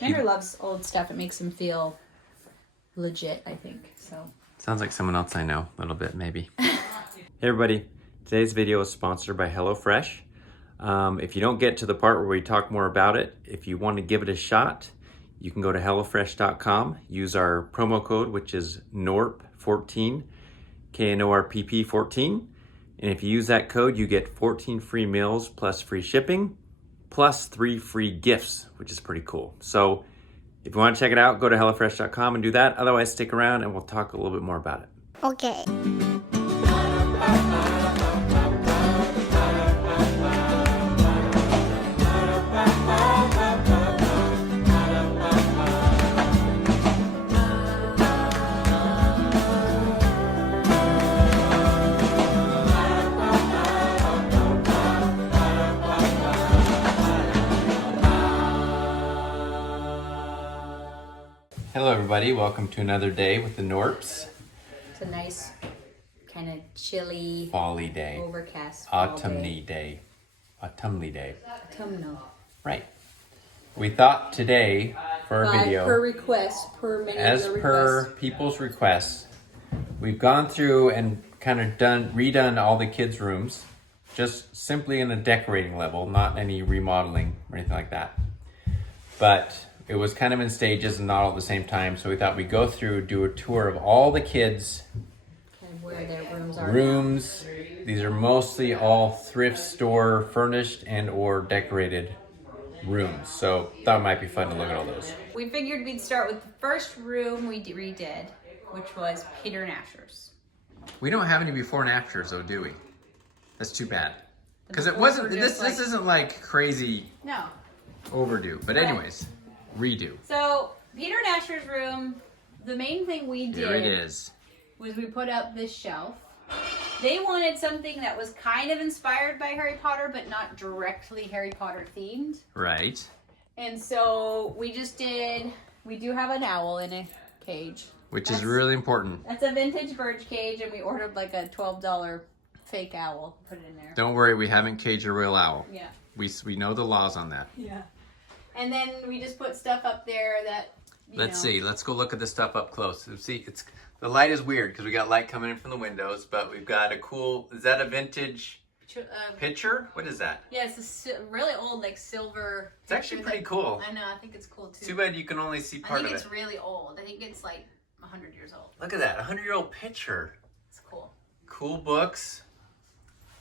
Andrew loves old stuff. It makes him feel legit, I think. So sounds like someone else I know, a little bit maybe. Hey everybody, today's video is sponsored by HelloFresh. If you don't get to the part where we talk more about it, if you want to give it a shot, you can go to HelloFresh.com, use our promo code, which is KNORP14, KNORPP 14. And if you use that code, you get 14 free meals plus free shipping, plus 3 free gifts, which is pretty cool. So if you want to check it out, go to HelloFresh.com and do that. Otherwise, stick around and we'll talk a little bit more about it. Okay. Hello everybody, welcome to another day with the Knorps. it's a nice, kind of chilly, Fall-y day. overcast fall Autumny day. Autumnly day. Autumnal. Right. We thought today for our video, Per request, per many as of the per requests. people's requests, we've gone through and kind of redone all the kids' rooms, just simply in a decorating level, not any remodeling or anything like that. But it was kind of in stages and not all at the same time, so we thought we'd go through, do a tour of all the kids' Kind of where their rooms are. rooms. These are mostly all thrift store furnished and or decorated rooms, so thought it might be fun to look at all those. We figured we'd start with the first room we redid, which was Peter and Asher's. We don't have any before and afters though, do we? That's too bad. Because it befores wasn't, were this just like- isn't like crazy No. overdue. But anyways, redo. So, Peter and Asher's room, the main thing we Here it did is. was we put up this shelf. They wanted something that was kind of inspired by Harry Potter, but not directly Harry Potter themed. Right. And so we do have an owl in a cage. Which is really important. That's a vintage bird cage, and we ordered like a $12 fake owl, put it in there. Don't worry, we haven't caged a real owl. Yeah. We know the laws on that. Yeah. And then we just put stuff up there that, Let's see. Let's go look at the stuff up close. See, the light is weird because we got light coming in from the windows, but we've got a cool. Is that a vintage picture? What is that? Yeah, it's a really old, like silver. It's actually pretty cool. I know. I think it's cool too. Too bad you can only see part I of think it. it's really old. I think it's like 100 years old. Look at that, 100-year-old picture. It's cool. Cool books.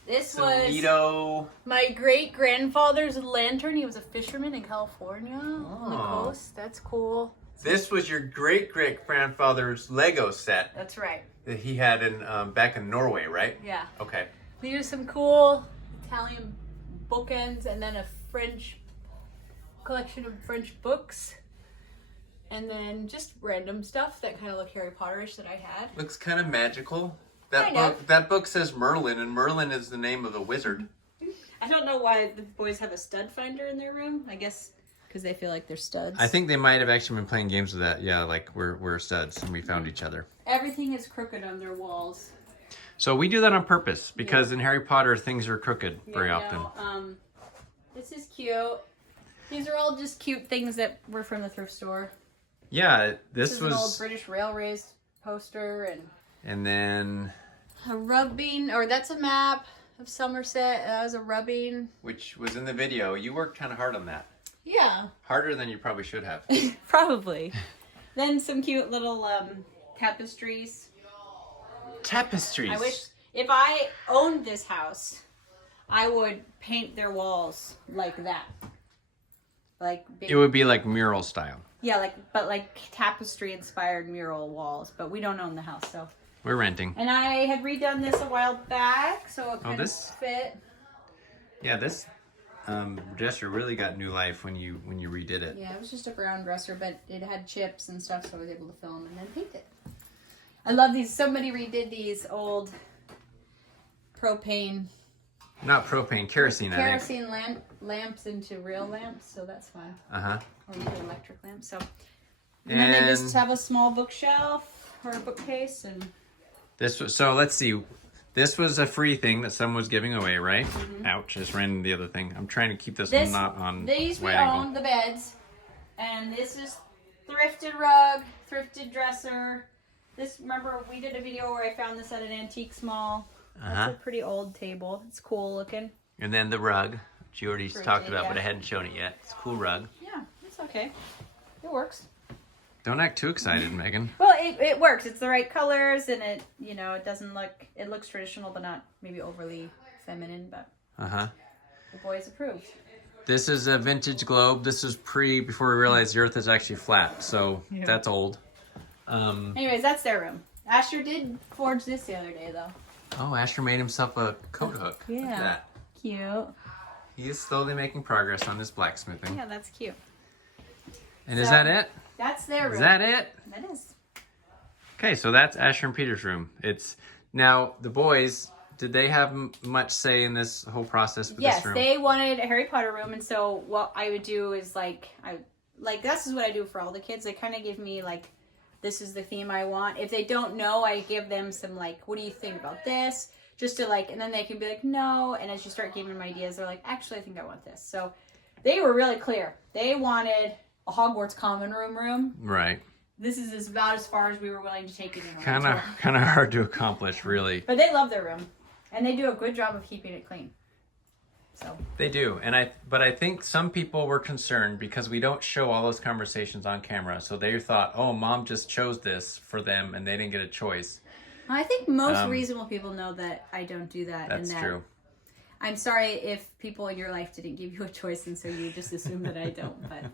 This Some was Neato. my great grandfather's lantern. He was a fisherman in California on the Oh. coast. That's cool. This was your great grandfather's Lego set That's right. that he had in back in Norway, right? Yeah. Okay. We used some cool Italian bookends and then a French collection of French books. And then just random stuff that kind of looked Harry Potterish that I had. Looks kind of magical. Kind That book says Merlin, and Merlin is the name of a wizard. I don't know why the boys have a stud finder in their room. I guess because they feel like they're studs. I think they might have actually been playing games with that. Yeah, like we're studs and we found each other. Everything is crooked on their walls. So we do that on purpose because in Harry Potter things are crooked very You often. know, this is cute. These are all just cute things that were from the thrift store. Yeah, This this is an old was, British Railways poster and then a rubbing, or that's a map of Somerset. That was a rubbing. which was in the video. You worked kind of hard on that. Yeah, Harder than you probably should have. probably. Then some cute little tapestries. Tapestries. I wish if I owned this house, I would paint their walls like that. Like big, It would be like mural style. yeah, but tapestry inspired mural walls. But we don't own the house, so. We're renting. And I had redone this a while back, so it kind this- of fit. Yeah, this dresser really got new life when you redid it. Yeah, it was just a brown dresser, but it had chips and stuff, so I was able to fill them and then paint it. I love these. Somebody redid these old propane. Not propane, kerosene, I think. Kerosene lamps into real lamps, so that's fun. Uh-huh. Or even electric lamps. So, and then they just have a small bookshelf or a bookcase, and This was, so let's see. This was a free thing that someone was giving away, right? Ouch, I just ran into the other thing. I'm trying to keep this one not on these we wide angle. own, the beds. And this is thrifted rug, thrifted dresser. This, remember, we did a video where I found this at an antique mall. That's a pretty old table. It's cool looking. And then the rug, which you already talked about, but I hadn't shown it yet. It's a cool rug. Yeah, it's okay. It works. Don't act too excited, Megan. Well, it works. It's the right colors, and it, you know, it doesn't look, it looks traditional, but not maybe overly feminine, but the boys approved. This is a vintage globe. This is before we realized the earth is actually flat, so that's old. Anyways, that's their room. Asher did forge this the other day, though. Oh, Asher made himself a coat hook. Yeah. Look at that. Cute. He is slowly making progress on his blacksmithing. Yeah, that's cute. And is that it? That's their room. Is that it? That is. Okay, so that's Asher and Peter's room. Now the boys. Did they have much say in this whole process with this room? Yes, they wanted a Harry Potter room, and so what I would do is this is what I do for all the kids. They kind of give me like, this is the theme I want. If they don't know, I give them some like, what do you think about this? Just to like, and then they can be like, no. And as you start giving them ideas, they're like, actually, I think I want this. So they were really clear. They wanted a Hogwarts common room. Right. This is about as far as we were willing to take it. Kind of hard to accomplish, really. But they love their room. And they do a good job of keeping it clean. So they do, but I think some people were concerned because we don't show all those conversations on camera. So they thought, oh, mom just chose this for them, and they didn't get a choice. I think most reasonable people know that I don't do that. That's true. I'm sorry if people in your life didn't give you a choice, and so you just assume that I don't. But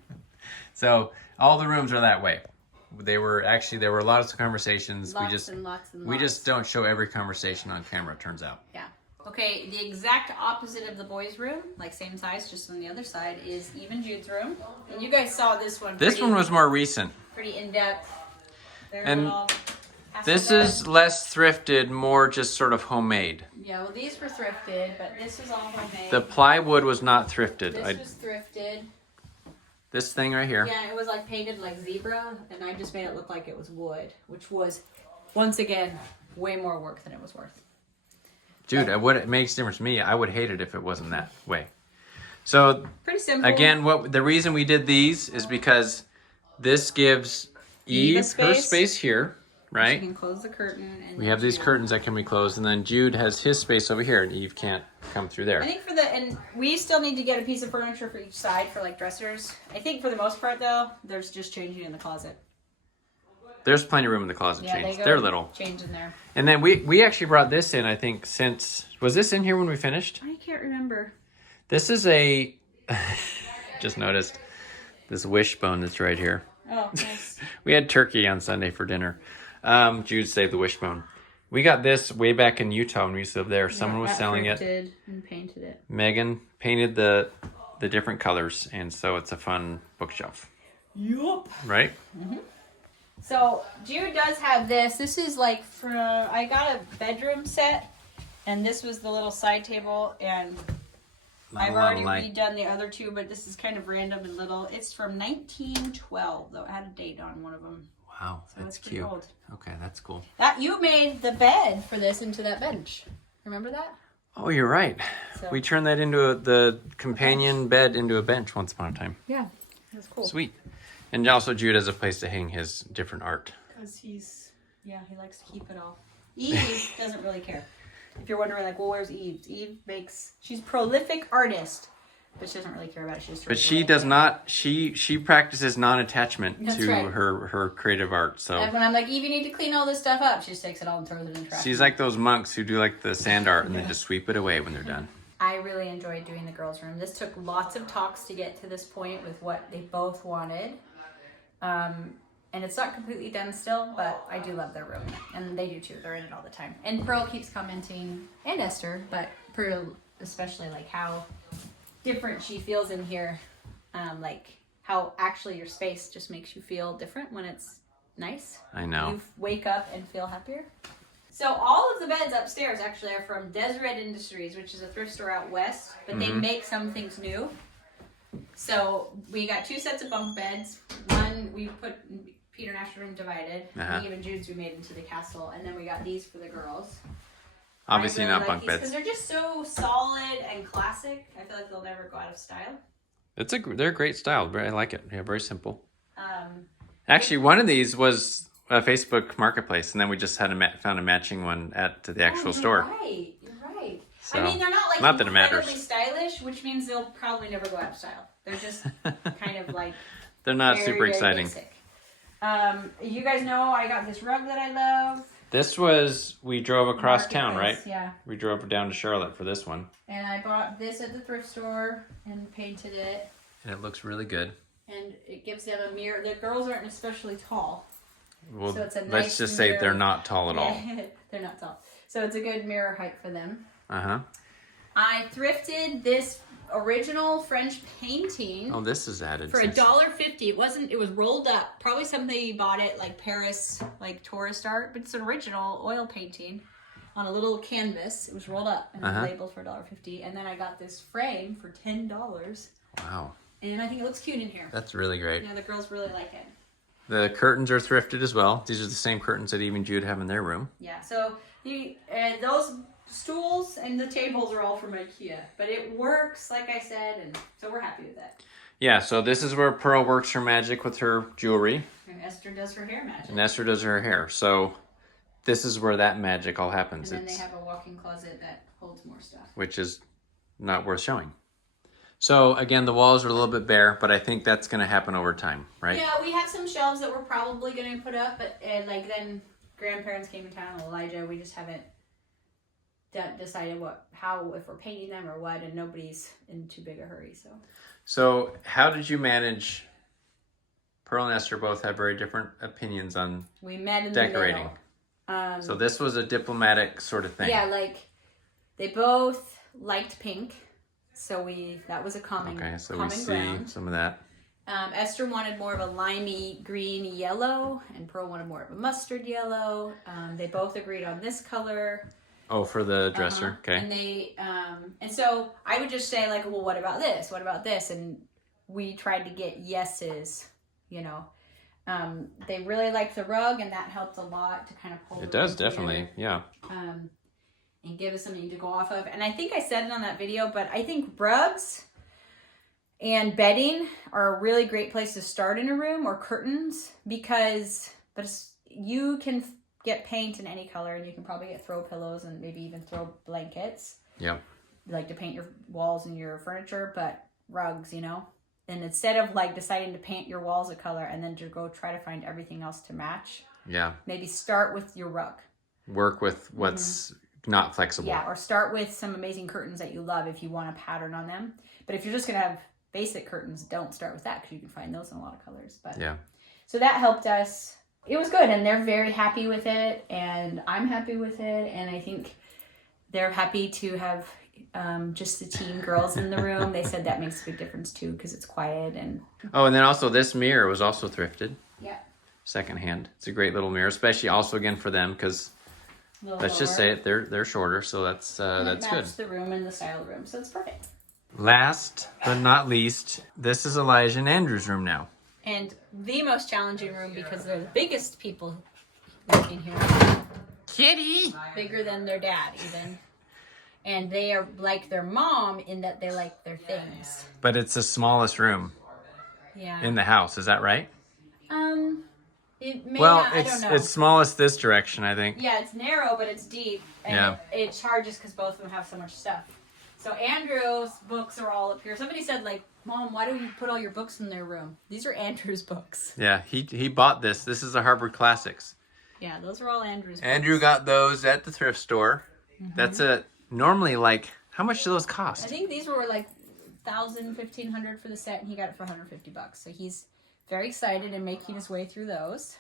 so all the rooms are that way. There were lots of conversations. Lots. We just don't show every conversation on camera, it turns out. Yeah. Okay, the exact opposite of the boys' room, like same size, just on the other side, is even Jude's room. And you guys saw this one. This one was more recent. Pretty in-depth. And this is less thrifted, more just sort of homemade. Yeah, well, these were thrifted, but this is all homemade. The plywood was not thrifted. This was thrifted. This thing right here. Yeah, it was like painted like zebra, and I just made it look like it was wood, which was, once again, way more work than it was worth. Dude, what it makes a difference to me, I would hate it if it wasn't that way. So, pretty simple. Again, the reason we did these is because this gives Eve her space here, right? She can close the curtain. And we have these curtains that can be closed, and then Jude has his space over here, and Eve can't come through there. I think and we still need to get a piece of furniture for each side for like dressers. I think for the most part though, there's just changing in the closet. There's plenty of room in the closet change. They're little. Change in there. And then we actually brought this in, I think, was this in here when we finished? I can't remember. This is just noticed this wishbone that's right here. Oh, nice. We had turkey on Sunday for dinner. Jude saved the wishbone. We got this way back in Utah when we used to live there. Someone was selling it. And painted it. Megan painted the different colors, and so it's a fun bookshelf. Yup. Right? Mm-hmm. So Jude does have this. This is like I got a bedroom set, and this was the little side table, and I've already redone the other two, but this is kind of random and little. It's from 1912, though. It had a date on one of them. Wow, so that's cute. Old. Okay, that's cool. You made the bed for this into that bench. Remember that? Oh, you're right. So, we turned that into the companion bed into a bench once upon a time. Yeah, that's cool. Sweet. And also Jude has a place to hang his different art. Because he likes to keep it all. Eve doesn't really care. If you're wondering, like, well, where's Eve? She's a prolific artist, but she doesn't really care about it. She does not. She practices non-attachment to her creative art. So and when I'm like, Eve, you need to clean all this stuff up, she just takes it all and throws it in the trash. She's like those monks who do like the sand art and then just sweep it away when they're done. I really enjoyed doing the girls' room. This took lots of talks to get to this point with what they both wanted. And it's not completely done still, but I do love their room. And they do too. They're in it all the time. And Pearl keeps commenting, and Esther, but Pearl especially, like how different she feels in here. Like how actually your space just makes you feel different when it's nice. I know. You wake up and feel happier. So all of the beds upstairs actually are from Deseret Industries, which is a thrift store out west, but they make some things new. So we got 2 sets of bunk beds. One we put Peter and Ash's room divided. Even Jude's we made into the castle, and then we got these for the girls. Obviously not bunk beds because they're just so solid and classic. I feel like they'll never go out of style. They're a great style. I like it. Yeah, very simple. Actually, one of these was a Facebook Marketplace, and then we just found a matching one at the actual store. Right, you're right. So, I mean, they're not like not that it incredibly matters. stylish, which means they'll probably never go out of style. They're just kind of like they're not very, super very exciting. basic. You guys know I got this rug that I love. This was, we drove across town, right? Yeah. We drove down to Charlotte for this one. And I bought this at the thrift store and painted it. And it looks really good. And it gives them a mirror. The girls aren't especially tall. Well, so it's a nice let's just say mirror. they're not tall at all. They're not tall. So it's a good mirror height for them. Uh-huh. I thrifted this original French painting. Oh, this is added. For $1.50. It was rolled up. Probably somebody bought it like Paris, like tourist art, but it's an original oil painting on a little canvas. It was rolled up and labeled for $1.50. And then I got this frame for $10. Wow. And I think it looks cute in here. That's really great. Yeah, the girls really like it. The curtains are thrifted as well. These are the same curtains that even Jude have in their room. Yeah, so those stools and the tables are all from IKEA. But it works, like I said, and so we're happy with that. Yeah, so this is where Pearl works her magic with her jewelry. And Esther does her hair magic. And Esther does her hair. So this is where that magic all happens. And then they have a walk-in closet that holds more stuff. Which is not worth showing. So again, the walls are a little bit bare, but I think that's going to happen over time, right? Yeah, we have some shelves that we're probably going to put up, but then grandparents came in town, Elijah, we just haven't decided if we're painting them or what, and nobody's in too big a hurry, so. So how did you manage? Pearl and Esther both have very different opinions on we met in decorating. The middle. So this was a diplomatic sort of thing. Yeah, like they both liked pink, so that was a common ground. Okay, so we see some of that. Esther wanted more of a limey green yellow, and Pearl wanted more of a mustard yellow. They both agreed on this color. Oh, for the dresser, okay. And and so I would just say like, well, what about this? What about this? And we tried to get yeses, you know. They really liked the rug, and that helped a lot to kind of hold it does definitely, yeah. And give us something to go off of. And I think I said it on that video, but I think rugs and bedding are a really great place to start in a room, or curtains, because you can get paint in any color, and you can probably get throw pillows and maybe even throw blankets. Yeah. Like to paint your walls and your furniture, but rugs, you know. And instead of like deciding to paint your walls a color and then to go try to find everything else to match. Yeah. Maybe start with your rug. Work with what's not flexible. Yeah, or start with some amazing curtains that you love if you want a pattern on them. But if you're just going to have basic curtains, don't start with that, because you can find those in a lot of colors. But yeah. So that helped us. It was good, and they're very happy with it, and I'm happy with it, and I think they're happy to have just the teen girls in the room. They said that makes a big difference too, because it's quiet. And oh, and then also this mirror was also thrifted. Yeah. Secondhand. It's a great little mirror, especially also again for them, because let's just say it, they're shorter, so that's good. The room and the style of the room, so it's perfect. Last but not least, this is Elijah and Andrew's room now. And the most challenging room, because they're the biggest people living here. Kitty! Bigger than their dad, even. And they are like their mom in that they like their things. But it's the smallest room in the house, is that right? It may not, I don't know. It's smallest this direction, I think. Yeah, it's narrow, but it's deep. And it's hard just because both of them have so much stuff. So Andrew's books are all up here. Somebody said, like, Mom, why do you put all your books in their room? These are Andrew's books. Yeah, he bought this. This is the Harvard Classics. Yeah, those are all Andrew's books. Andrew got those at the thrift store. That's normally like, how much do those cost? I think these were like $1,000, $1,500 for the set, and he got it for $150. So he's very excited and making his way through those.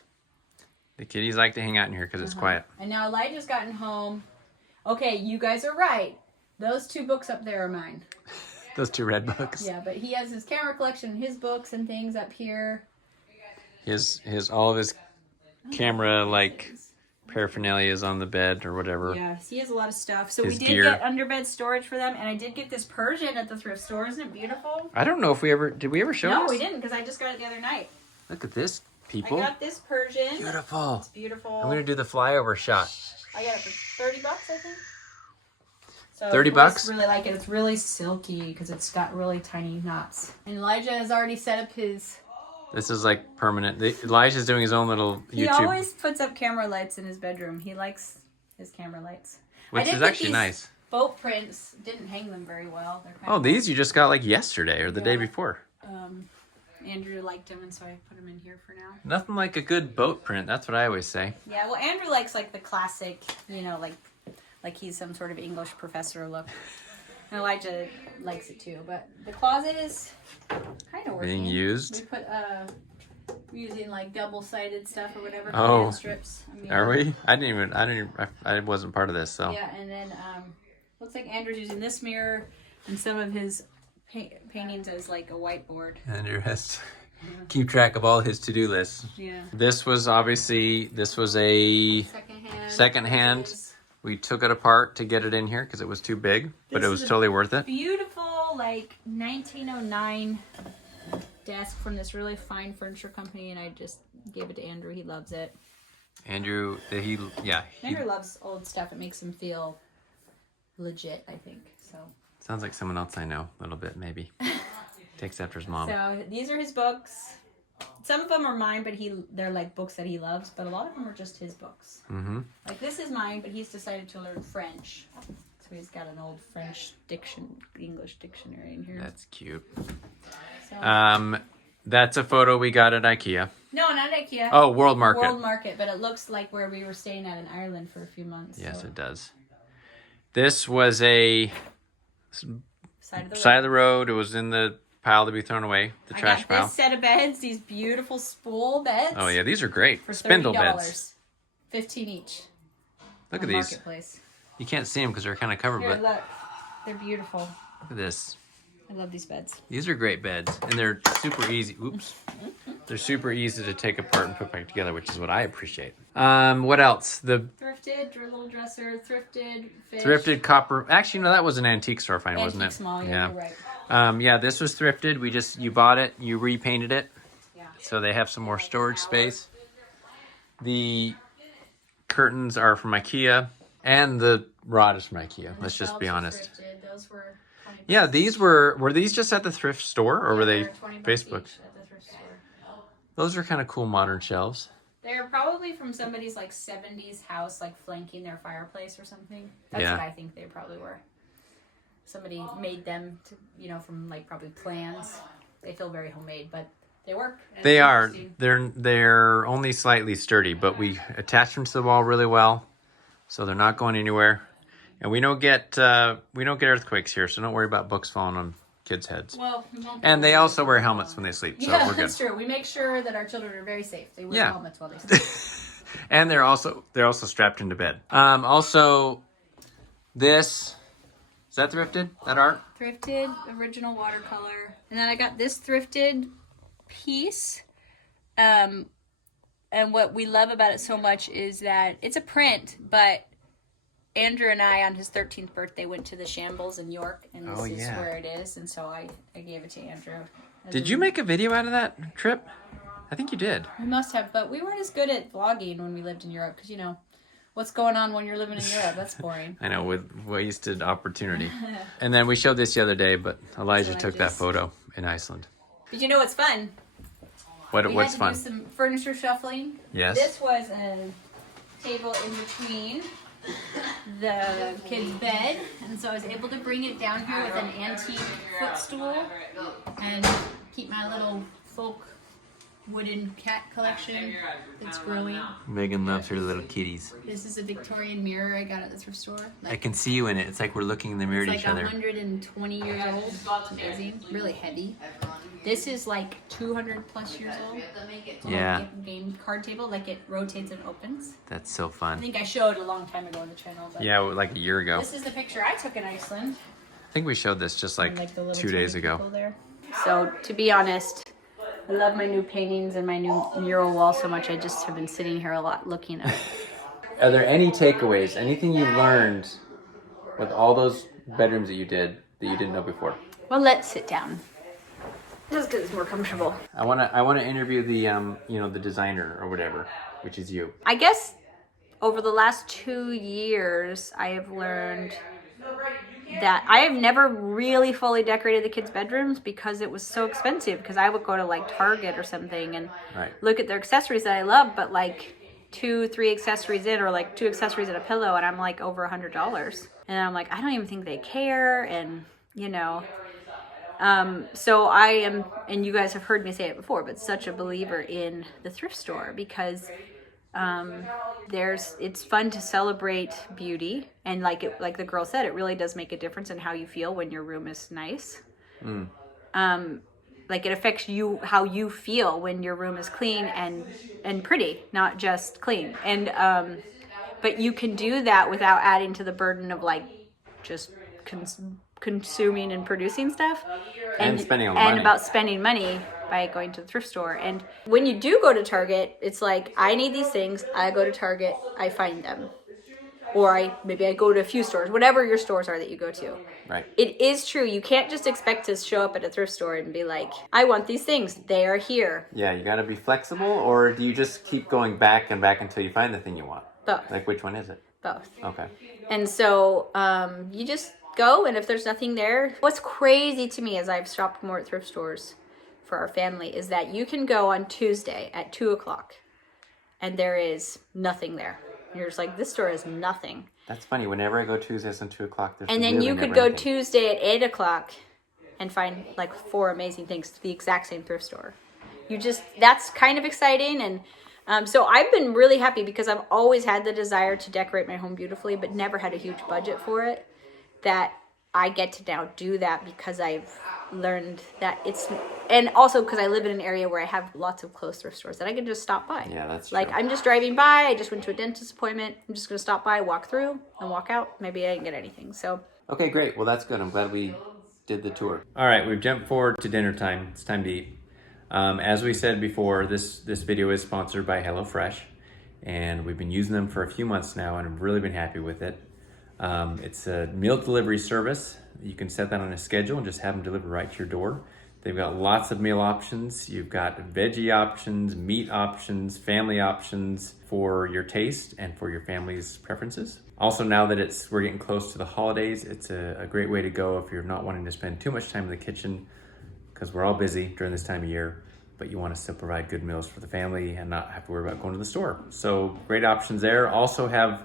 The kitties like to hang out in here because it's quiet. And now Elijah's gotten home. Okay, you guys are right. Those two books up there are mine. Those two red books. Yeah, but he has his camera collection, his books and things up here. His all of his camera paraphernalia is on the bed or whatever. Yeah, he has a lot of stuff. So His we did gear. get underbed storage for them, and I did get this Persian at the thrift store. Isn't it beautiful? I don't know if did we ever show this? No, we didn't, because I just got it the other night. Look at this, people. I got this Persian. Beautiful. It's beautiful. I'm going to do the flyover shot. I got it for $30, I think. So $30? Really like it. It's really silky because it's got really tiny knots. And Elijah has already set up his. This is like permanent. Elijah's doing his own little YouTube. He always puts up camera lights in his bedroom. He likes his camera lights. Which is actually nice. Boat prints, didn't hang them very well. They're kind of these you just got like yesterday or the day before. Andrew liked them, and so I put them in here for now. Nothing like a good boat print. That's what I always say. Yeah, well, Andrew likes like the classic, like he's some sort of English professor look. And Elijah likes it too, but the closet is kind of working. Being used. We put we're using like double-sided stuff or whatever. Oh, strips. Are we? I wasn't part of this, so. Yeah, and then looks like Andrew's using this mirror and some of his paintings as like a whiteboard. Andrew has to keep track of all his to-do lists. Yeah. This was a second-hand. We took it apart to get it in here because it was too big, but it was totally worth it. Beautiful, like 1909 desk from this really fine furniture company, and I just gave it to Andrew. He loves it. Andrew loves old stuff. It makes him feel legit, I think. So sounds like someone else I know a little bit, maybe. Takes after his mom. So these are his books. Some of them are mine, but they're like books that he loves, but a lot of them are just his books. Mm-hmm. Like this is mine, but he's decided to learn French. So he's got an old French English dictionary in here. That's cute. So, that's a photo we got at IKEA. No, not IKEA. Oh, World Market. World Market, but it looks like where we were staying at in Ireland for a few months. Yes, so. It does. This was a side of the road. It was in the pile to be thrown away, the trash pile. This set of beds, these beautiful spool beds. Oh yeah, these are great. For $30, spindle beds. 15 each. Look at these. Marketplace. You can't see them because they're kind of covered, Here, but look, they're beautiful. Look at this. I love these beds. These are great beds, and they're super easy. Oops. They're super easy to take apart and put back together, which is what I appreciate. What else? The thrifted little dresser, thrifted fish. Thrifted copper. Actually, no, that was an antique store find, wasn't it? Small, yeah. You're right. Yeah, this was thrifted. You bought it, you repainted it. Yeah. So they have some more storage space. The curtains are from IKEA, and the rod is from IKEA. Let's just be honest. Those were yeah, these were these just at the thrift store, or were they Facebook? Those are kind of cool modern shelves. They're probably from somebody's like 70s house, like flanking their fireplace or something. That's what I think they probably were. Somebody made them, from like probably plans. They feel very homemade, but they work. They are. They're only slightly sturdy, but we attach them to the wall really well, so they're not going anywhere. And we don't get earthquakes here, so don't worry about books falling on kids' heads. Well, and they also wear helmets when they sleep, so we're good. That's true. We make sure that our children are very safe. They wear helmets while they sleep. And they're also strapped into bed. Also, this is that thrifted? That art? Thrifted, original watercolor, and then I got this thrifted piece. And what we love about it so much is that it's a print, but Andrew and I, on his 13th birthday, went to the Shambles in York, and this is where it is, and so I gave it to Andrew. Did you make a video out of that trip? I think you did. We must have, but we weren't as good at vlogging when we lived in Europe, because, what's going on when you're living in Europe? That's boring. I know, with wasted opportunity. And then we showed this the other day, but Elijah took that photo in Iceland. But you know what's fun? What's fun? We had to do some furniture shuffling. Yes. This was a table in between the kid's bed, and so I was able to bring it down here with an antique footstool and keep my little folk wooden cat collection that's growing. Megan loves her little kitties. This is a Victorian mirror I got at the thrift store. I can see you in it. It's like we're looking in the mirror at each other. It's like 120 years old. It's amazing. Really heavy. This is like 200 plus years old. Yeah. Game card table, like it rotates and opens. That's so I fun. think I showed a long time ago on the channel. But yeah, like a year ago. This is the picture I took in Iceland. I think we showed this just like 2 days ago. So to be honest, I love my new paintings and my new mural wall so much. I just have been sitting here a lot looking at it. Are there any takeaways? Anything you learned with all those bedrooms that you did that you didn't know before? Well, let's sit down. Just because it's more comfortable. I wanna interview the the designer or whatever, which is you. I guess over the last 2 years, I have learned that I have never really fully decorated the kids' bedrooms because it was so expensive. Because I would go to like Target or something and look at their accessories that I love, but like 2-3 accessories in, or like 2 accessories and a pillow, and I'm like over $100. And I'm like, I don't even think they care, and you know. So I am, and you guys have heard me say it before, but such a believer in the thrift store because it's fun to celebrate beauty, and like the girl said, it really does make a difference in how you feel when your room is nice. Like it affects you, how you feel when your room is clean and pretty, not just clean. And but you can do that without adding to the burden of like just consuming and producing stuff and spending all the money. And about spending money by going to the thrift store. And when you do go to Target, it's like, I need these things, I go to Target, I find them. Or maybe I go to a few stores, whatever your stores are that you go to. Right. It is true. You can't just expect to show up at a thrift store and be like, I want these things. They are here. Yeah, you got to be flexible, or do you just keep going back and back until you find the thing you want? Both. Like, which one is it? Both. Okay. And so you just go, and if there's nothing there, what's crazy to me as I've shopped more at thrift stores for our family is that you can go on Tuesday at 2:00 and there is nothing there. You're just like, this store is nothing. That's funny. Whenever I go Tuesdays on 2:00, there's and then really you could never go anything. Tuesday at 8:00 and find like 4 amazing things to the exact same thrift store. That's kind of exciting. And so I've been really happy because I've always had the desire to decorate my home beautifully, but never had a huge budget for it. That I get to now do that because I've learned that and also because I live in an area where I have lots of close thrift stores that I can just stop by. Yeah, that's true. Like, I'm just driving by, I just went to a dentist appointment, I'm just going to stop by, walk through, and walk out. Maybe I didn't get anything, so. Okay, great. Well, that's good. I'm glad we did the tour. All right, we've jumped forward to dinner time. It's time to eat. As we said before, this video is sponsored by HelloFresh, and we've been using them for a few months now, and I've really been happy with it. It's a meal delivery service. You can set that on a schedule and just have them delivered right to your door. They've got lots of meal options. You've got veggie options, meat options, family options for your taste and for your family's preferences. Also, now that we're getting close to the holidays, it's a great way to go if you're not wanting to spend too much time in the kitchen, because we're all busy during this time of year, but you want to still provide good meals for the family and not have to worry about going to the store. So great options there. Also have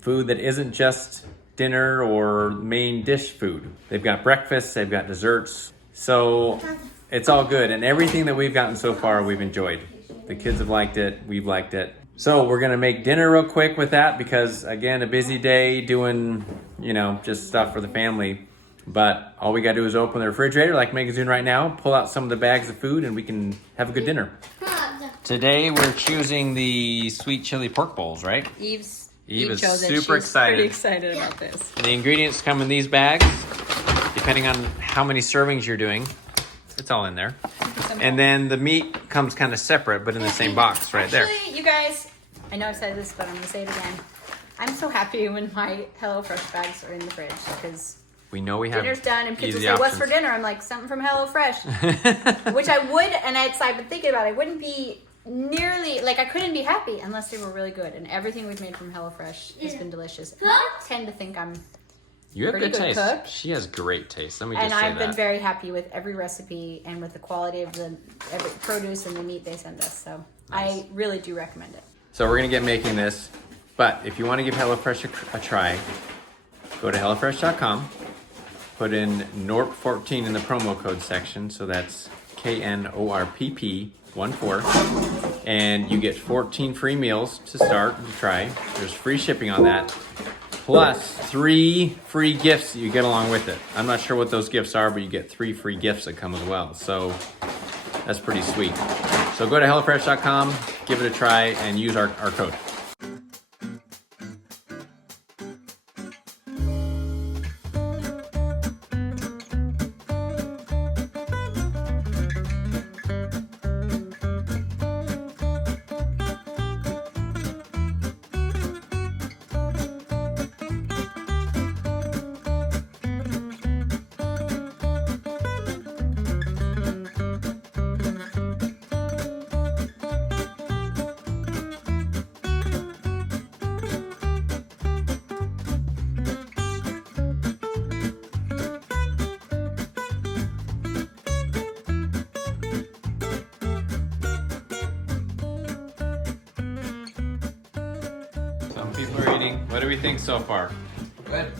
food that isn't just dinner or main dish food. They've got breakfasts, they've got desserts. So it's all good. And everything that we've gotten so far, we've enjoyed. The kids have liked it, we've liked it. So we're gonna make dinner real quick with that because, again, a busy day doing, just stuff for the family. But all we gotta do is open the refrigerator like Megan's doing right now, pull out some of the bags of food, and we can have a good dinner. Today we're choosing the sweet chili pork bowls, right? Eve is super excited. Pretty excited about this. The ingredients come in these bags, depending on how many servings you're doing. It's all in there. And then the meat comes kind of separate, but in the same box right there. Actually, you guys, I know I've said this, but I'm going to say it again. I'm so happy when my HelloFresh bags are in the fridge because we know we have dinner's done and kids will say, options. What's for dinner? I'm like, something from HelloFresh. Which I would, and I've been thinking about it, I wouldn't be nearly, I couldn't be happy unless they were really good. And everything we've made from HelloFresh has been delicious. I tend to think you have pretty good taste. Cook. She has great taste. Let me just and say I've been very happy with every recipe and with the quality of every produce and the meat they send us. So nice. I really do recommend it. So we're going to get making this. But if you want to give HelloFresh a try, go to HelloFresh.com. Put in Knorpp14 in the promo code section. So that's KNORPP 14. And you get 14 free meals to start and to try. There's free shipping on that. Plus 3 free gifts that you get along with it. I'm not sure what those gifts are, but you get 3 free gifts that come as well. So that's pretty sweet. So go to HelloFresh.com, give it a try, and use our code. People are eating. What do we think so far? Good.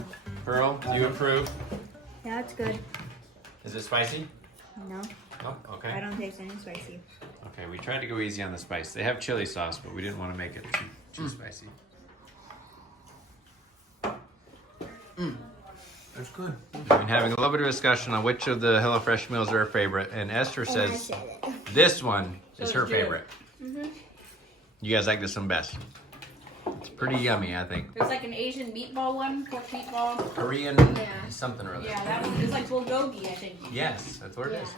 Pearl, do you approve? Yeah, it's good. Is it spicy? No, No? Okay. I don't taste any spicy. Okay, we tried to go easy on the spice. They have chili sauce, but we didn't want to make it too spicy. That's good. We've been having a little bit of discussion on which of the HelloFresh meals are her favorite, and Esther says this one is her favorite. You guys like this one best. It's pretty yummy, I think. There's like an Asian meatball one, cooked meatball. Korean something or other. Yeah, that one is like bulgogi, I think. Yes, that's what it is.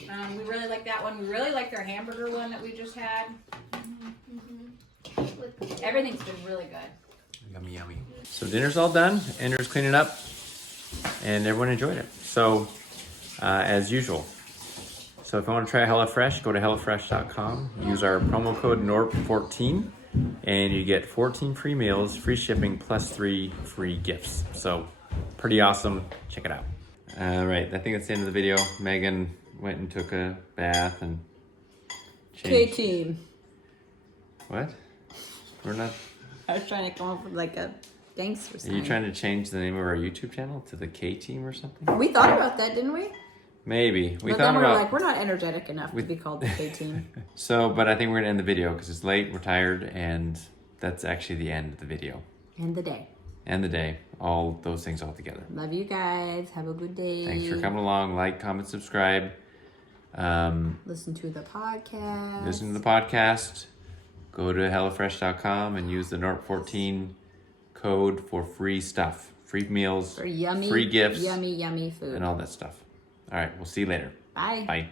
We really like that one. We really like their hamburger one that we just had. Everything's been really good. Yummy, yummy. So dinner's all done. Ender's cleaning up, and everyone enjoyed it. So, as usual. So if you want to try HelloFresh, go to HelloFresh.com. Use our promo code Knorpp14, and you get 14 free meals, free shipping, plus 3 free gifts. So, pretty awesome. Check it out. All right, I think that's the end of the video. Megan went and took a bath and changed. K-Team. What? We're not... I was trying to come up with like a gangster Are sign. you trying to change the name of our YouTube channel to the K-Team or something? We thought about that, didn't we? Maybe. We But thought then we were about... like, we're not energetic enough to be called the K-Team. So, but I think we're gonna end the video because it's late, we're tired, and that's actually the end of the video. End the day. And the day. All those things all together. Love you guys. Have a good day. Thanks for coming along. Like, comment, subscribe. Listen to the podcast. Listen to the podcast. Go to HelloFresh.com and use the Knorpp14 code for free stuff. Free meals, For yummy, free gifts, yummy food. and all that stuff. All right, we'll see you later. Bye. Bye.